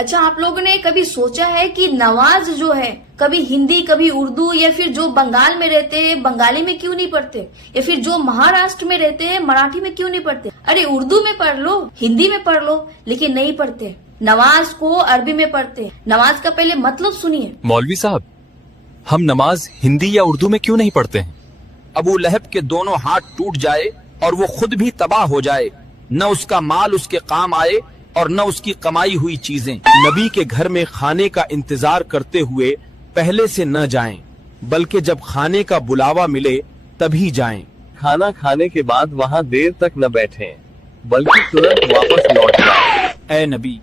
अच्छा, आप लोगों ने कभी सोचा है कि नमाज जो है कभी हिंदी कभी उर्दू, या फिर जो बंगाल में रहते हैं बंगाली में क्यों नहीं पढ़ते, या फिर जो महाराष्ट्र में रहते हैं मराठी में क्यों नहीं पढ़ते? अरे उर्दू में पढ़ लो, हिंदी में पढ़ लो, लेकिन नहीं पढ़ते। नमाज को अरबी में पढ़ते। नमाज का पहले मतलब सुनिए। मौलवी साहब, हम नमाज हिंदी या उर्दू में क्यों नहीं पढ़ते हैं? अबू लहब के दोनों हाथ टूट जाए और वो खुद भी तबाह हो जाए, न उसका माल उसके काम आए और न उसकी कमाई हुई चीजें। नबी के घर में खाने का इंतजार करते हुए पहले से न जाएं, बल्कि जब खाने का बुलावा मिले तभी जाएं। खाना खाने के बाद वहाँ देर तक न बैठें, बल्कि तुरंत वापस लौट जाएं। ए नबी,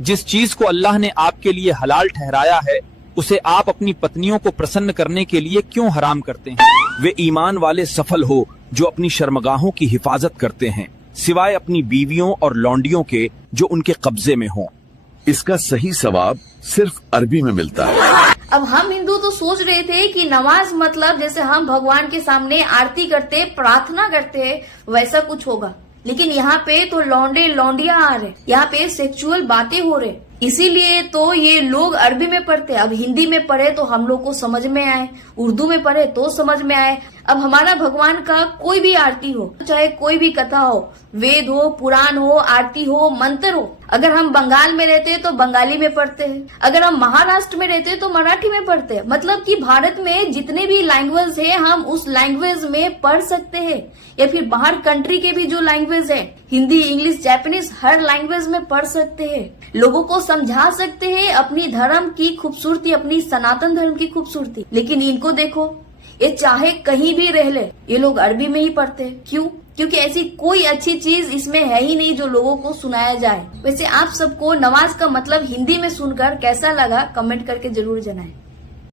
जिस चीज को अल्लाह ने आपके लिए हलाल ठहराया है उसे आप अपनी पत्नियों को प्रसन्न करने के लिए क्यों हराम करते हैं? वे ईमान वाले सफल हो जो अपनी शर्मगाहों की हिफाजत करते हैं, सिवाय अपनी बीवियों और लौंडियों के जो उनके कब्जे में हों। इसका सही सवाब सिर्फ अरबी में मिलता है। अब हम हिंदू तो सोच रहे थे कि नमाज मतलब जैसे हम भगवान के सामने आरती करते, प्रार्थना करते, वैसा कुछ होगा, लेकिन यहाँ पे तो लौंडे लौंडिया आ रहे, यहाँ पे सेक्सुअल बातें हो रहे, इसीलिए तो ये लोग अरबी में पढ़ते। अब हिंदी में पढ़े तो हम लोग को समझ में आए, उर्दू में पढ़े तो समझ में आए। अब हमारा भगवान का कोई भी आरती हो, चाहे कोई भी कथा हो, वेद हो, पुराण हो, आरती हो, मंत्र हो, अगर हम बंगाल में रहते हैं तो बंगाली में पढ़ते हैं, अगर हम महाराष्ट्र में रहते हैं तो मराठी में पढ़ते हैं। मतलब कि भारत में जितने भी लैंग्वेज है हम उस लैंग्वेज में पढ़ सकते हैं, या फिर बाहर कंट्री के भी जो लैंग्वेज है, हिंदी, इंग्लिश, जापानीज, हर लैंग्वेज में पढ़ सकते हैं। लोगों को समझा सकते हैं अपनी धर्म की खूबसूरती, अपनी सनातन धर्म की खूबसूरती। लेकिन इनको देखो, ये चाहे कहीं भी रह ले, ये लोग अरबी में ही पढ़ते हैं। क्यों? क्योंकि ऐसी कोई अच्छी चीज इसमें है ही नहीं जो लोगों को सुनाया जाए। वैसे आप सबको नमाज का मतलब हिंदी में सुनकर कैसा लगा, कमेंट करके जरूर जनाएं।